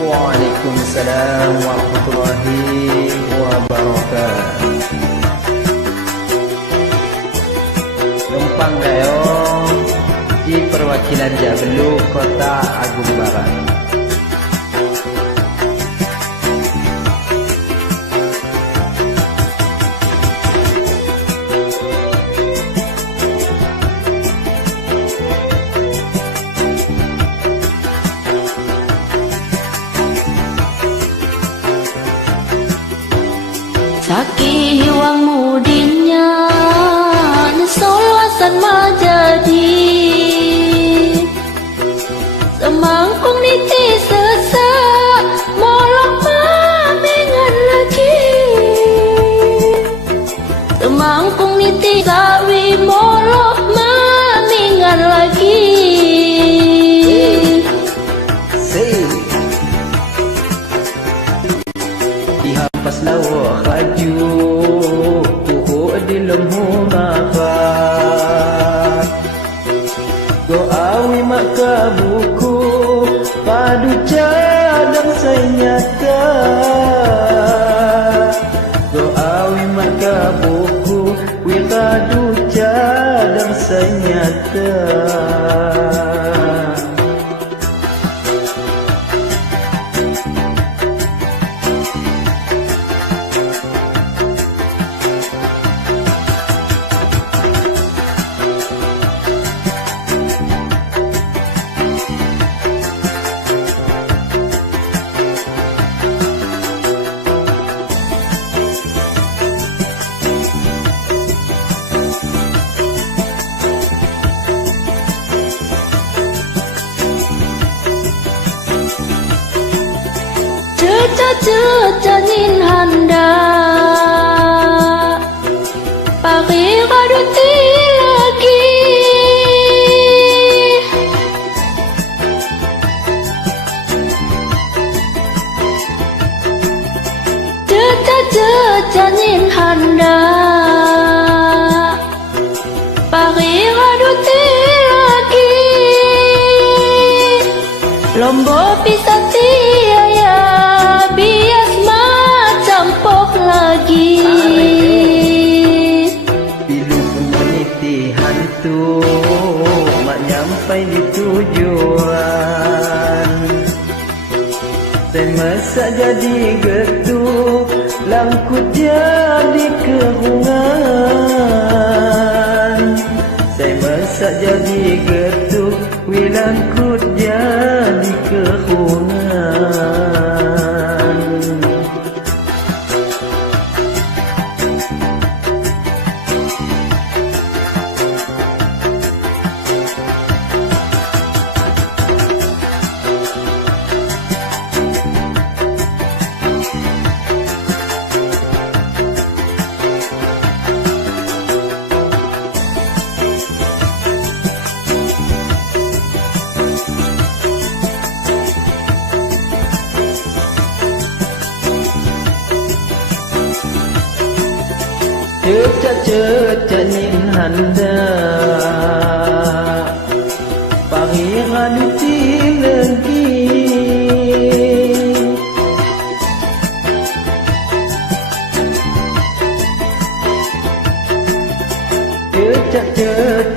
Waalaikumsalam warahmatullahi wabarakatuh. Numpang gayo di perwakilan Jabelu Kota Agung Barat. Saki hiwang mudinya solasan majadi semangkung niti sesak molok mamingan lagi semangkung niti sawi molok mamingan lagi Pas lawa khaju kuhu di lemhu makat go awi maka buku padu cadang senyata go awi maka buku wi padu cadang senyata. Janin handa pagi kaduti lagi janin handa pagi kaduti lagi lombo pisati bias macam poh lagi pilu meniti hantu mak nyampai di tujuan saya masa jadi getuk langkut jadi kerungan saya masa jadi getuk wilangkut jadi kerungan. Janin handa pagi ngaduti lagi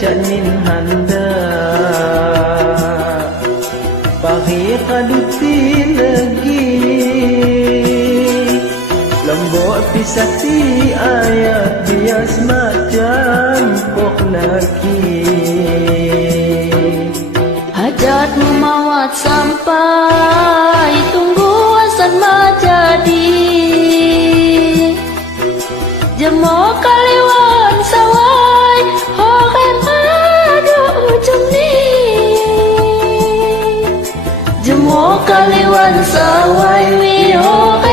janin handa pagi ngaduti lagi lembut pisati ayat bias macam kok lagi hajatmu mawat sampai tunggu asan majadi jemo kaliwan sawai hore madu ujung ni jemo kaliwan sawai wi hore